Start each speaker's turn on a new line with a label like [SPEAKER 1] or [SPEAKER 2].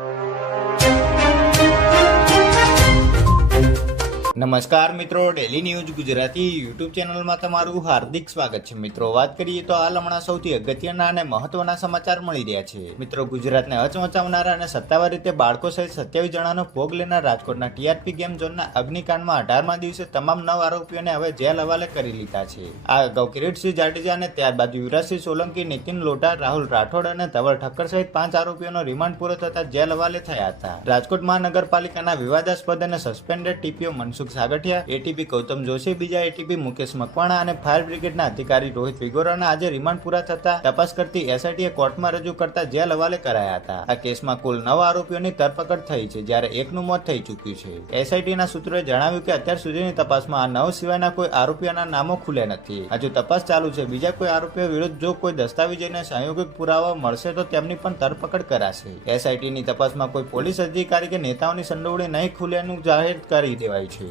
[SPEAKER 1] you. નમસ્કાર મિત્રો daily news Gujarati YouTube ચેનલમાં તમારું હાર્દિક સ્વાગત છે. મિત્રો, વાત કરીએ તો હાલ હમણાં સૌથી અગત્યના અને મહત્વના સમાચાર મળી રહ્યા છે. મિત્રો, ગુજરાતને હચમચાવનારા અને સત્તાવાર રીતે બાળકો સહિત સત્યાવીસ જણાનો ભોગ લેનાર રાજકોટના ટીઆરપી ગેમ ઝોનના અગ્નિકાંડમાં અઢારમા દિવસે તમામ નવ આરોપીઓને હવે જેલ હવાલે કરી લીધા છે. આ અગાઉ કિરીટસિંહ જાડેજા અને ત્યારબાદ યુવરાજસિંહ સોલંકી, નીતિન લોઢા, રાહુલ રાઠોડ અને ધવલ ઠક્કર સહિત પાંચ આરોપીઓનો રિમાન્ડ પૂરો થતા જેલ હવાલે થયા હતા. રાજકોટ મહાનગરપાલિકાના વિવાદાસ્પદ અને suspended TPO Mansukh Sagathiya ATP Gautam Joshi, બીજા એટીપી મુકેશ મકવાણા અને ફાયર બ્રિગેડના અધિકારી રોહિત વિગોરાના આજે રિમાન્ડ પૂરા થતા તપાસ કરતી એસઆઈટીએ કોર્ટમાં રજૂ કરતા જેલ હવાલે કરાયા હતા. આ કેસમાં કુલ નવ આરોપીઓની ધરપકડ થઈ છે, જ્યારે એકનું મોત થઈ ચૂક્યું છે. એસઆઈટીના સૂત્રોએ જણાવ્યું કે અત્યાર સુધીની તપાસમાં આ નવ સિવાયના કોઈ આરોપીઓના નામો ખુલ્યા નથી. હજુ તપાસ ચાલુ છે, બીજા કોઈ આરોપીઓ વિરુદ્ધ જો કોઈ દસ્તાવેજોને સંયોગિક પુરાવા મળશે તો તેમની પણ ધરપકડ કરાશે. એસઆઈટીની તપાસમાં કોઈ પોલીસ અધિકારી કે નેતાઓની સંડોવણી નહીં ખુલ્યાનું જાહેર કરી દેવાય છે.